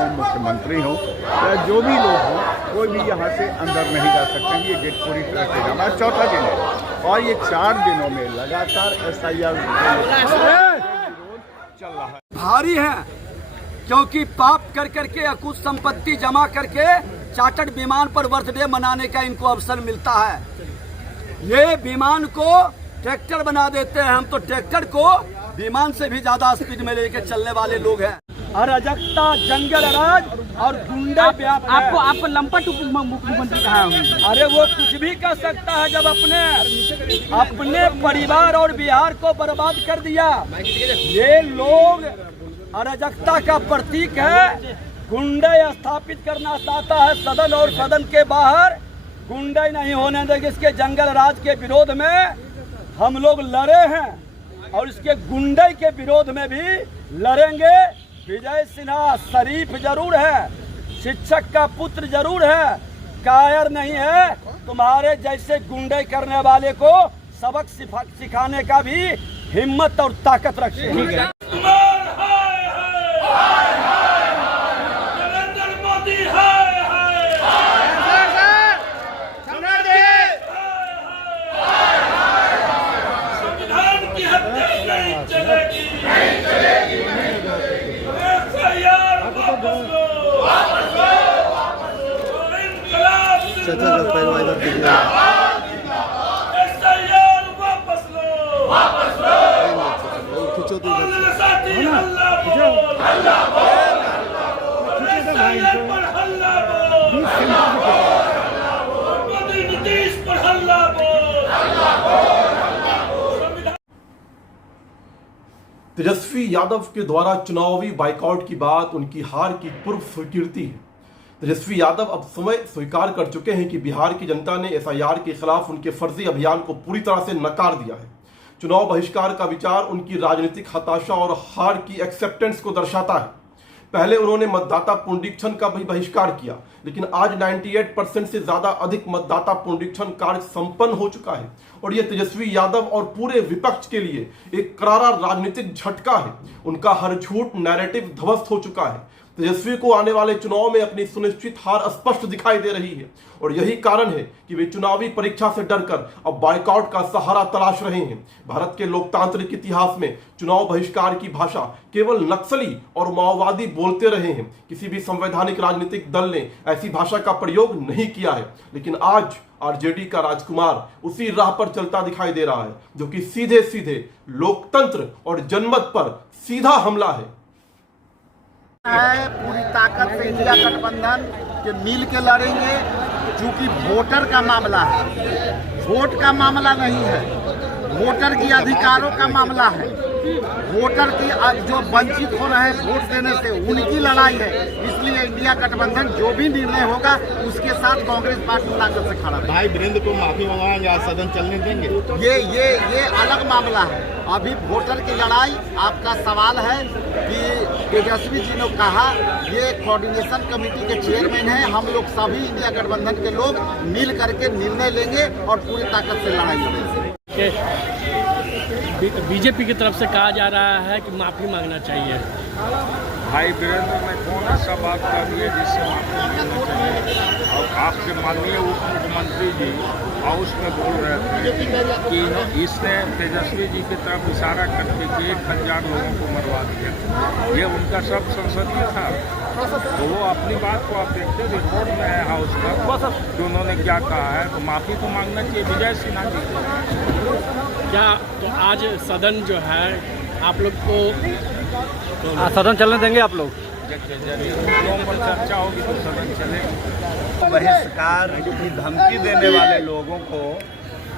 हो, मुख्यमंत्री हो या जो भी लोग हों, कोई भी यहाँ से अंदर नहीं जा सकते। ये गेट पूरी तरह से जाना। चौथा दिन है और ये 4 दिनों में लगातार SIR चल रहा है। भारी है क्योंकि पाप कर करके या कुछ संपत्ति जमा करके चार्टर्ड विमान पर बर्थडे मनाने का इनको अवसर मिलता है। ये विमान को ट्रैक्टर बना देते हैं। हम तो ट्रैक्टर को विमान से भी ज्यादा स्पीड में लेकर चलने वाले लोग हैं। अराजकता, जंगल राज और गुंडा व्यापार। आपको लंपट मुख्यमंत्री कहा है? अरे वो कुछ भी कर सकता है जब अपने परिवार और बिहार को बर्बाद कर दिया। ये लोग अराजकता का प्रतीक है। गुंडे स्थापित करना चाहता है सदन और सदन के बाहर। गुंडे नहीं होने देंगे। इसके जंगल राज के विरोध में हम लोग लड़े हैं और इसके गुंडे के विरोध में भी लड़ेंगे। विजय सिन्हा शरीफ जरूर है, शिक्षक का पुत्र जरूर है, कायर नहीं है। तुम्हारे जैसे गुंडे करने वाले को सबक सिखाने का भी हिम्मत और ताकत रखिए। तेजस्वी यादव के द्वारा चुनावी बाइकआउट की बात उनकी हार की पूर्व स्वीकृति है। तेजस्वी यादव अब समय स्वीकार कर चुके हैं कि बिहार की जनता ने SIR के खिलाफ उनके फर्जी अभियान को पूरी तरह से नकार दिया है। चुनाव बहिष्कार का विचार उनकी राजनीतिक हताशा और हार की एक्सेप्टेंस को दर्शाता है। पहले उन्होंने मतदाता पुनरीक्षण का भी बहिष्कार किया, लेकिन आज 98% से ज्यादा अधिक मतदाता पुनरीक्षण कार्य संपन्न हो चुका है और यह तेजस्वी यादव और पूरे विपक्ष के लिए एक करारा राजनीतिक झटका है। उनका हर झूठ नैरेटिव ध्वस्त हो चुका है। तेजस्वी को आने वाले चुनाव में अपनी सुनिश्चित हार स्पष्ट दिखाई दे रही है और यही कारण है कि वे चुनावी परीक्षा से डरकर अब बाइकआउट का सहारा तलाश रहे हैं। भारत के लोकतांत्रिक इतिहास में चुनाव बहिष्कार की भाषा केवल नक्सली और माओवादी बोलते रहे हैं। किसी भी संवैधानिक राजनीतिक दल ने ऐसी भाषा का प्रयोग नहीं किया है, लेकिन आज RJD का राजकुमार उसी राह पर चलता दिखाई दे रहा है, जो कि सीधे सीधे लोकतंत्र और जनमत पर सीधा हमला है। पूरी ताकत से इंडिया गठबंधन के मिल के लड़ेंगे, क्योंकि वोटर का मामला है, वोट का मामला नहीं है, वोटर की अधिकारों का मामला है। वोटर की जो वंचित हो रहे हैं वोट देने से, उनकी लड़ाई है। इसलिए इंडिया गठबंधन जो भी निर्णय होगा उसके साथ कांग्रेस पार्टी ताकत से खड़ा है। भाई वीरेंद्र को माफी मंगवाएंगे या सदन चलने देंगे? ये अलग मामला है। अभी वोटर की लड़ाई, आपका सवाल है कि तेजस्वी जी ने कहा, ये कोऑर्डिनेशन कमेटी के चेयरमैन हैं। हम लोग सभी इंडिया गठबंधन के लोग मिल करके निर्णय लेंगे और पूरी ताकत से लड़ाई लड़ेंगे। बीजेपी की तरफ से कहा जा रहा है कि माफी मांगना चाहिए। भाई वीरेंद्र ने कौन ऐसा बात कर दी है जिससे माफी मांगना चाहिए? और आपके माननीय उप मुख्यमंत्री जी हाउस में बोल रहे थे कि इसने तेजस्वी जी की तरफ इशारा करके 1000 लोगों को मरवा दिया। ये उनका सब संसदीय था, तो वो अपनी बात को आप देखते रिपोर्ट में है हाउस का कि उन्होंने क्या कहा है। तो माफी तो मांगना चाहिए विजय सिन्हा जी को। क्या तो आज सदन जो है आप लोग को सदन चलने देंगे आप लोग? मुद्दों पर चर्चा होगी तो सदन चलेगा। बहिष्कार की धमकी देने वाले लोगों को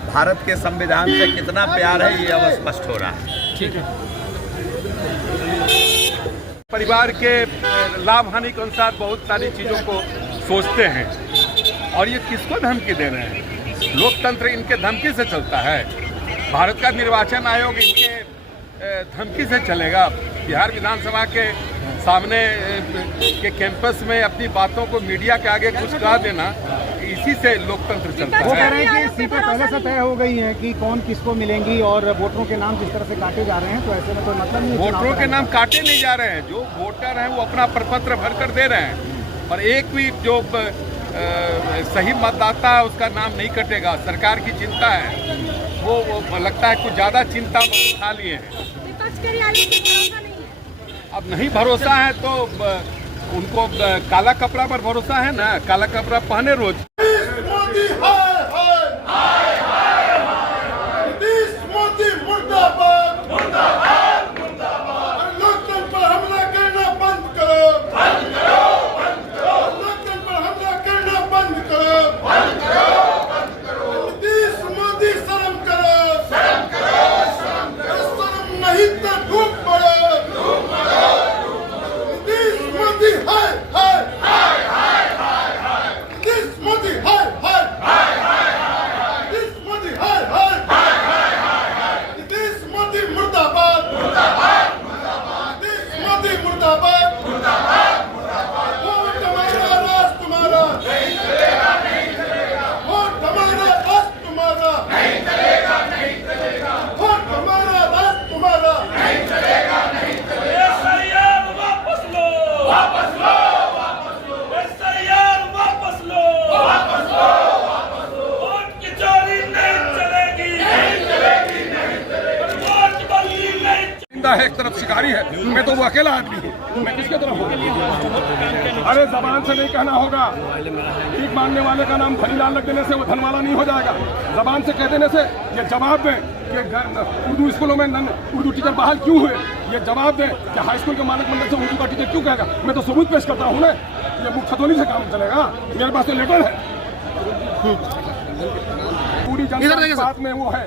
भारत के संविधान से कितना प्यार है, ये अब स्पष्ट हो रहा है। ठीक है। परिवार के लाभ हानि के अनुसार बहुत सारी चीज़ों को सोचते हैं और ये किसको धमकी दे रहे हैं? लोकतंत्र इनके धमकी से चलता है? भारत का निर्वाचन आयोग इनके धमकी से चलेगा? बिहार विधानसभा के सामने के कैंपस में अपनी बातों को मीडिया के आगे कुछ कह देना, इसी से लोकतंत्र चलता है। सीटें पहले से तय हो गई हैं कि कौन किसको मिलेंगी और वोटरों के नाम जिस तरह से काटे जा रहे हैं, तो ऐसे में कोई मतलब नहीं है। वोटरों के नाम काटे नहीं जा रहे हैं, जो वोटर हैं वो अपना प्रपत्र भर कर दे रहे हैं, और एक भी जो सही मतदाता है उसका नाम नहीं कटेगा। सरकार की चिंता है, वो लगता है कुछ ज़्यादा चिंता उठा लिए हैं। अब नहीं भरोसा है तो उनको काला कपड़ा पर भरोसा है ना, काला कपड़ा पहने रोज। मोदी हाय हाय नीतीश मोदी मुर्दाबाद मुर्दाबाद मुर्दाबाद। लोकतंत्र पर हमला करना बंद करो, बंद करो, बंद करो। लोकतंत्र पर हमला करना बंद करो, बंद करो, बंद करो। नीतीश मोदी शर्म करो, शर्म करो, शर्म करो। शर्म नहीं तो डूब पड़ो, डूब पड़ो। नीतीश मोदी हाय हाय हाय हाय हाय हाय। नीतीश मोदी हाय हाय हाय हाय हाय। नीतीश मोदी हाय हाय हाय हाय हाय। नीतीश मोदी मुर्दाबाद मुर्दाबाद मुर्दाबाद। नीतीश मोदी मुर्दाबाद मुर्दाबाद मुर्दाबाद। वोट हमारा राज तुम्हारा नहीं चलेगा, नहीं चलेगा। वोट हमारा राज तुम्हारा नहीं चलेगा, नहीं चलेगा। वोट हमारा राज तुम्हारा नहीं चलेगा, नहीं चलेगा। वापस लो, वापस लो, वापस लो। वापस लो, वापस लो, वापस लो। वोट की चोरी नहीं चलेगी, नहीं चलेगी, नहीं चलेगी। वोट बंदी नहीं। जिंदा है, एक तरफ शिकारी है, मैं तो वो अकेला आदमी हूँ, मैं किसके तरफ हूँ? अरे जबान से नहीं कहना होगा। भीख मांगने वाले का नाम धनीलाल रख देने से वो धनवाला नहीं हो जाएगा। जबान से कह देने से ये जवाब दें कि उर्दू स्कूलों में उर्दू टीचर बहाल क्यों हुए, ये जवाब दें कि हाई स्कूल के मानक मंडल से उर्दू का टीचर क्यों कहेगा। मैं तो सबूत पेश करता हूँ ना, ये मुख खतौनी से काम चलेगा। मेरे पास तो लेटर है। पूरी जनता की बात में वो है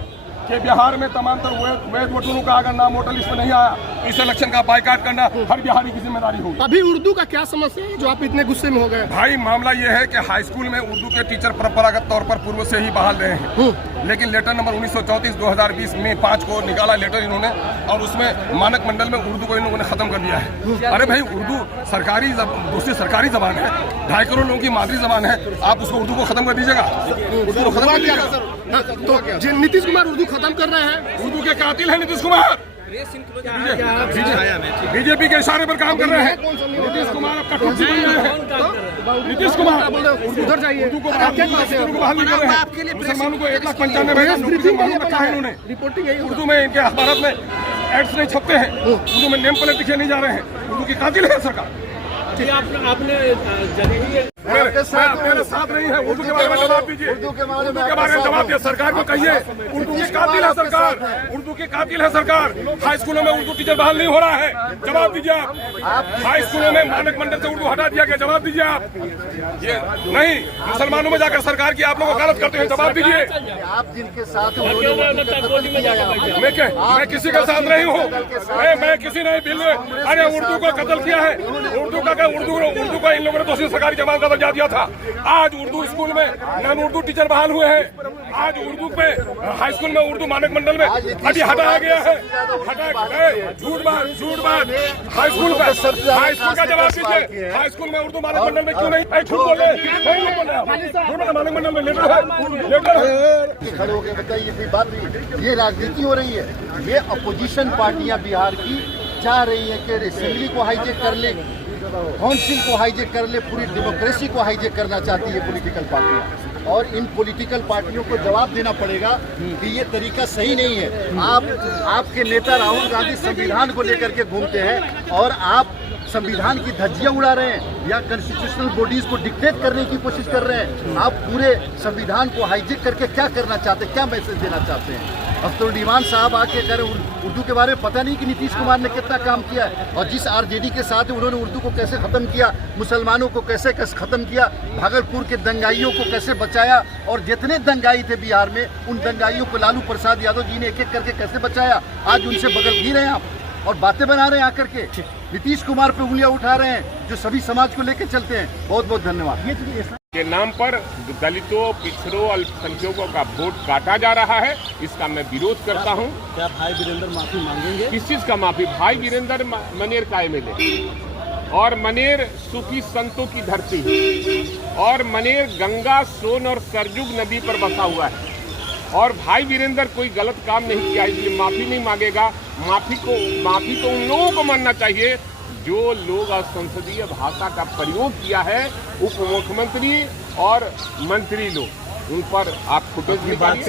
कि बिहार में तमाम तर वैध वोटरों का अगर नाम वोटर लिस्ट में नहीं आया, इस इलेक्शन का बाइकाट करना हर बिहारी की जिम्मेदारी होगी। अभी उर्दू का क्या समस्या है जो आप इतने गुस्से में हो गए? भाई मामला ये है कि हाई स्कूल में उर्दू के टीचर परंपरागत तौर पर पूर्व से ही बहाल रहे हैं, लेकिन लेटर नंबर 1934/2020 में 5 को निकाला लेटर इन्होंने, और उसमें मानक मंडल में उर्दू को इन लोगों ने खत्म कर दिया है। अरे भाई उर्दू सरकारी दूसरी सरकारी जबान है, 2.5 करोड़ लोगों की मादरी जबान है, आप उसको उर्दू को खत्म कर दीजिएगा। उर्दू को खत्म कर दीजिएगा। तो नीतीश कुमार उर्दू खत्म कर रहे हैं, उर्दू के कातिल है नीतीश कुमार। बीजेपी के इशारे पर काम कर रहे हैं। नीतीश कुमार अब कठपुतली बन रहे हैं। नीतीश कुमार उधर जाइए। उर्दू को बहाल नहीं कर रहे हैं। मुसलमानों को 1,95,000 नौकरी मालूम रखा है इन्होंने। रिपोर्टिंग उर्दू में इनके अखबार में एड्स नहीं छपते हैं, उर्दू में नेम प्लेट लिखे नहीं जा रहे हैं। उर्दू की कातिल है सरकार। आपने मेरे साथ नहीं है। उर्दू के बारे में जवाब दीजिए, उर्दू के बारे में जवाब दिए। सरकार को कहिए उर्दू की कातिल है सरकार, उर्दू की कातिल है सरकार। हाई स्कूलों में उर्दू टीचर बहाल नहीं हो रहा है, जवाब दीजिए आप। हाई स्कूलों में मानक मंडल से उर्दू हटा दिया गया, जवाब दीजिए आप। ये नहीं, मुसलमानों में जाकर सरकार की आप लोग वकालत करते हैं, जवाब दीजिए। आप जिनके साथ मैं किसी के साथ नहीं हूँ, मैं किसी ने बिल। अरे उर्दू को कत्ल किया है, उर्दू का इन लोगों ने दूसरी सरकारी जबान का दर्जा दिया था। आज उर्दू स्कूल में नॉन उर्दू टीचर बहाल हुए हैं। आज उर्दू पे हाई स्कूल में उर्दू मानक मंडल में अभी हटाया गया है। झूठ बात। हाई स्कूल का जवाब दीजिए। हाई स्कूल में उर्दू मानक मंडल में क्यों नहीं? झूठ बोल रहे मानक मंडल में लेटर है। खड़े होकर बताइए, कोई बात नहीं। ये राजनीति हो रही है। ये अपोजिशन पार्टियां बिहार की चाह रही है कि असेंबली को हाईजेक कर ले, काउंसिल को हाईजेक कर ले, पूरी डेमोक्रेसी को हाईजेक करना चाहती है पॉलिटिकल पार्टियां। और इन पॉलिटिकल पार्टियों को जवाब देना पड़ेगा कि ये तरीका सही नहीं है। आपके नेता राहुल गांधी संविधान को लेकर के घूमते हैं और आप संविधान की धज्जियां उड़ा रहे हैं या कॉन्स्टिट्यूशनल बॉडीज को डिक्टेट करने की कोशिश कर रहे हैं। आप पूरे संविधान को हाईजेक करके क्या करना चाहते हैं, क्या मैसेज देना चाहते हैं? अख्तरुल ईमान साहब आके कह रहे उर्दू के बारे में पता नहीं कि नीतीश कुमार ने कितना काम किया है, और जिस आरजेडी के साथ उन्होंने उर्दू को कैसे खत्म किया, मुसलमानों को कैसे खत्म किया, भागलपुर के दंगाइयों को कैसे बचाया, और जितने दंगाई थे बिहार में उन दंगाइयों को लालू प्रसाद यादव जी ने एक एक करके कैसे बचाया। आज उनसे बगल घी रहे हैं आप और बातें बना रहे हैं आकर के। नीतीश कुमार पे उंगलियां उठा रहे हैं जो सभी समाज को लेकर चलते हैं। बहुत बहुत धन्यवाद। के नाम पर दलितों, पिछड़ों, अल्पसंख्यकों का वोट काटा जा रहा है, इसका मैं विरोध करता हूं। क्या भाई वीरेंद्र माफी मांगेंगे? किस चीज का माफी? भाई वीरेंद्र मनेर का एमएलए, और मनेर सूफी संतों की धरती, और मनेर गंगा, सोन और सरजुग नदी पर बसा हुआ है। और भाई वीरेंद्र कोई गलत काम नहीं किया इसलिए माफ़ी नहीं मांगेगा। माफ़ी तो उन लोगों को मानना चाहिए जो लोग संसदीय भाषा का प्रयोग किया है, उप मुख्यमंत्री और मंत्री लोग, उन पर आप फुटेज निकालिए।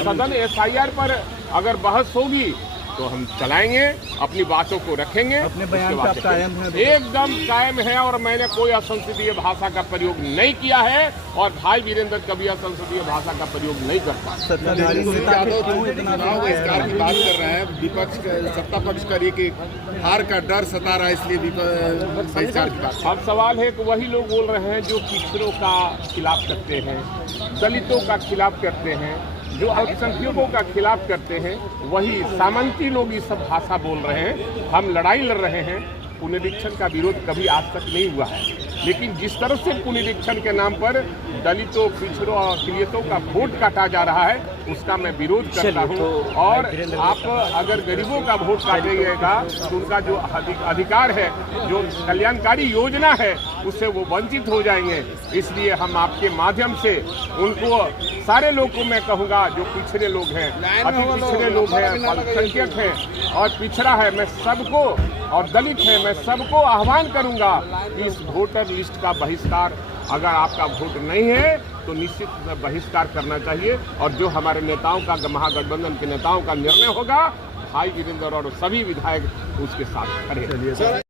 सदन SIR पर अगर बहस होगी तो हम चलाएंगे, अपनी बातों को रखेंगे। अपने बयान पे आप कायम हैं? एकदम कायम है और मैंने कोई असंसदीय भाषा का प्रयोग नहीं किया है और भाई वीरेंद्र कभी असंसदीय भाषा का प्रयोग नहीं करता। चुनाव बहिष्कार की बात कर रहे हैं, विपक्ष सत्ता पक्ष करिए कि हार का डर सता रहा है इसलिए बहिष्कार की बात। अब सवाल है कि वही लोग बोल रहे हैं जो पिछड़ों का खिलाफ करते हैं, दलितों का खिलाफ करते हैं, जो अल्पसंख्यकों का खिलाफ करते हैं, वही सामंती लोग ये सब भाषा बोल रहे हैं। हम लड़ाई लड़ रहे हैं, पुनरीक्षण का विरोध कभी आज तक नहीं हुआ है, लेकिन जिस तरह से पुनरीक्षण के नाम पर दलितों, पिछड़ों और अकलियतों का वोट काटा जा रहा है उसका मैं विरोध करता हूं। और आप अगर गरीबों का वोट काटिएगा तो उनका जो अधिकार है, जो कल्याणकारी योजना है, उससे वो वंचित हो जाएंगे। इसलिए हम आपके माध्यम से उनको, सारे लोग को मैं कहूँगा जो पिछड़े लोग हैं, अति पिछड़े लोग हैं, अल्पसंख्यक हैं और पिछड़ा है, मैं सबको, और दलित है, मैं सबको आह्वान करूँगा कि इस वोटर लिस्ट का बहिष्कार, अगर आपका वोट नहीं है तो निश्चित बहिष्कार करना चाहिए। और जो हमारे नेताओं का, महागठबंधन के नेताओं का निर्णय होगा, भाई वीरेंद्र और सभी विधायक उसके साथ खड़े हैं।